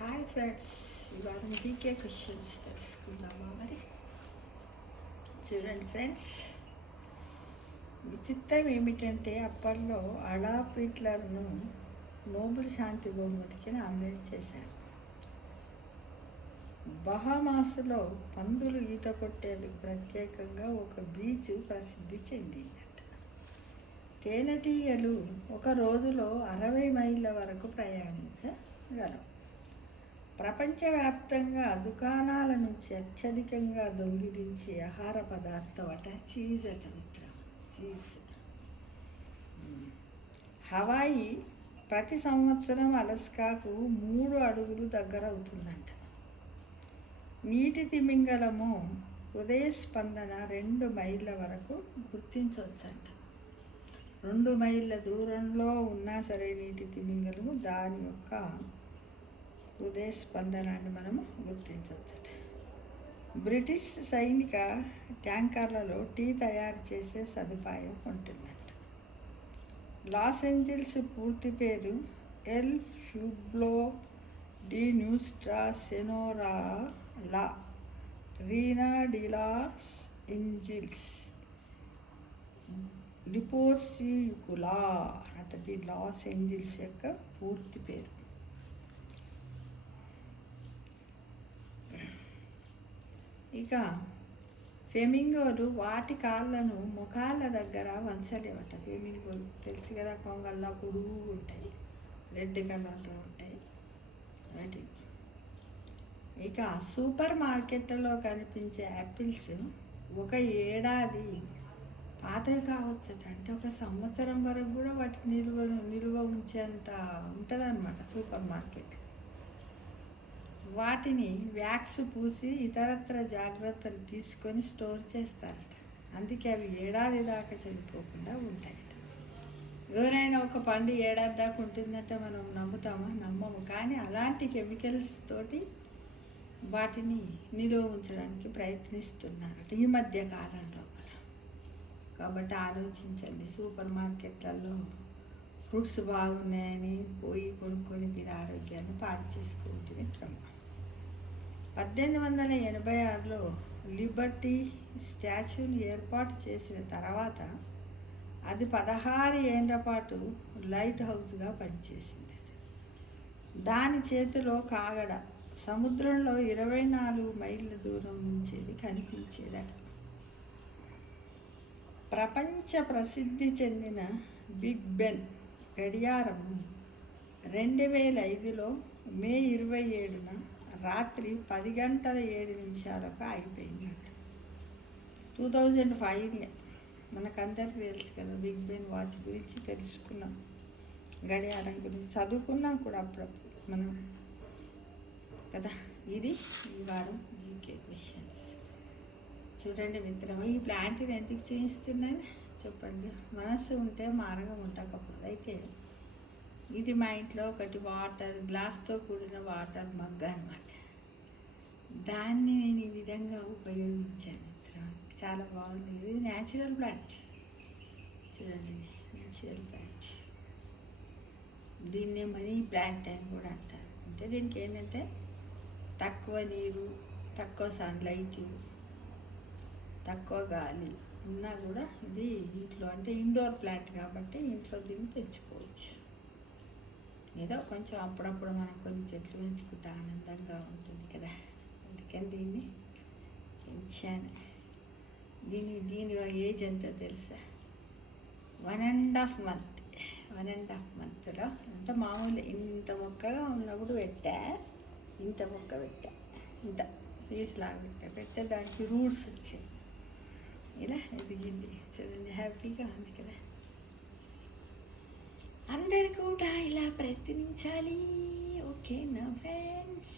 Hi friends, ఇవాళ GK questions తెలుసుకుందామా? మరి చూడండి ఫ్రెండ్స్, విచిత్రం ఏమిటంటే అప్పట్లో అడాల్ఫ్ హిట్లర్ను నోబెల్ శాంతి బహుమతికి నామినేట్ చేశారు. బహామాస్లో పందులు ఈత కొట్టేందుకు ప్రత్యేకంగా ఒక బీచ్ ప్రసిద్ధి చెందిందట. తేనెటీగలు ఒక రోజులో 60 మైళ్ళ వరకు ప్రయాణించగలవు. ప్రపంచవ్యాప్తంగా దుకాణాల నుంచి అత్యధికంగా దొంగిలించే ఆహార పదార్థం అట చీజ్ అట మిత్రం, చీజ్. హవాయి ప్రతి సంవత్సరం అలస్కాకు 3 అడుగులు దగ్గర అవుతుందంట. నీటి తిమింగలము హృదయ స్పందన 2 మైళ్ళ వరకు గుర్తించవచ్చంట. 2 మైళ్ళ దూరంలో ఉన్నా సరే నీటి తిమింగలము దాని యొక్క హృదయ స్పందనాన్ని మనము గుర్తించవచ్చట. బ్రిటిష్ సైనిక ట్యాంకర్లలో టీ తయారు చేసే సదుపాయం ఉంటుందంట. లాస్ ఏంజల్స్ పూర్తి పేరు ఎల్ ప్యూబ్లో డి న్యూస్ట్రా సెనోరా లా రీనా డి లాస్ ఏంజల్స్ లిపోర్సియుకులా అంటే లాస్ ఏంజల్స్ యొక్క పూర్తి పేరు. ఇక ఫ్లెమింగోలు వాటి కాళ్ళను ముఖాల దగ్గర వంచలేవట. ఫ్లెమింగోలు తెలుసు కదా, కొంగల్లా పొడుగు ఉంటాయి, రెడ్ కలర్లో ఉంటాయి వాటి. ఇక సూపర్ మార్కెట్లలో కనిపించే యాపిల్స్ 1 ఏడాది పాతవి కావచ్చట. అంటే 1 సంవత్సరం వరకు కూడా వాటిని నిల్వ ఉంచేంత ఉంటుందన్నమాట సూపర్ మార్కెట్. వాటిని వ్యాక్స్ పూసి ఇతరత్ర జాగ్రత్తలు తీసుకొని స్టోర్ చేస్తారట. అందుకే అవి ఏడాది దాకా చెడిపోకుండా ఉంటాయట. ఎవరైనా ఒక పండు ఏడాది దాకా ఉంటుందంటే మనం నమ్ముతామా? నమ్మము. కానీ అలాంటి కెమికల్స్ తోటి వాటిని నిలువ ఉంచడానికి ప్రయత్నిస్తున్నారట ఈ మధ్య కాలంలో. కాబట్టి ఆలోచించండి, సూపర్ మార్కెట్లలో ఫ్రూట్స్ బాగున్నాయని పోయి కొనుక్కొని తిని ఆరోగ్యాన్ని పాడు చేసుకోవద్దు మిత్రమా. 1886లో లిబర్టీ స్టాచ్యూని ఏర్పాటు చేసిన తర్వాత అది 16 ఏళ్ల పాటు లైట్ హౌస్గా పనిచేసింది. దాని చేతిలో కాగడ సముద్రంలో 24 మైళ్ళ దూరం నుంచి కనిపించేదట. ప్రపంచ ప్రసిద్ధి చెందిన బిగ్ బెన్ గడియారం 2005లో మే 27న రాత్రి 10 గంటల 7 నిమిషాలకు ఆగిపోయిందట. 2005 మనకందరికీ తెలుసు కదా, బిగ్ బెన్ వాచ్ గురించి తెలుసుకున్నాం, గడియారం గురించి చదువుకున్నాం కూడా అప్పుడప్పుడు మనం కదా. ఇది ఈ వారం జీకే క్వశ్చన్స్. చూడండి మిత్రమా, ఈ ప్లాంట్ని ఎందుకు చేయిస్తున్నాను చెప్పండి. మనసు ఉంటే మార్గం ఉండకపోతే. అయితే ఇది మా ఇంట్లో ఒకటి వాటర్ గ్లాస్తో కూడిన వాటర్ మగ్ అనమాట. దాన్ని నేను ఈ విధంగా ఉపయోగించాను మిత్రమా. చాలా బాగుంది. ఇది న్యాచురల్ ప్లాంట్. చూడండి, న్యాచురల్ ప్లాంట్. దీన్నే మనీ ప్లాంట్ అని కూడా అంటారు. అంటే దీనికి ఏంటంటే తక్కువ నీరు, తక్కువ సన్లైట్, తక్కువ గాలి ఉన్నా కూడా ఇది ఇంట్లో అంటే ఇండోర్ ప్లాంట్ కాబట్టి ఇంట్లో దీన్ని తెచ్చుకోవచ్చు. ఏదో కొంచెం అప్పుడప్పుడు మనం కొన్ని చెట్లు పెంచుకుంటే ఆనందంగా ఉంటుంది కదా, అందుకని దీన్ని పెంచాను. దీని ఏజ్ ఎంతో తెలుసా? 1.5 మంత్. 1.5 మంత్లో అంటే మామూలు ఇంత మొక్కగా ఉన్నప్పుడు పెట్టా, ఇంత మొక్క పెట్టా, ఇంత పీస్లాగా పెట్టే దానికి రూట్స్ వచ్చాయి, ఇలా ఎదిగింది. చూడండి, హ్యాపీగా ఉంది కదా. అందరు కూడా ఇలా ప్రయత్నించాలి. ఓకే నా ఫ్రెండ్స్.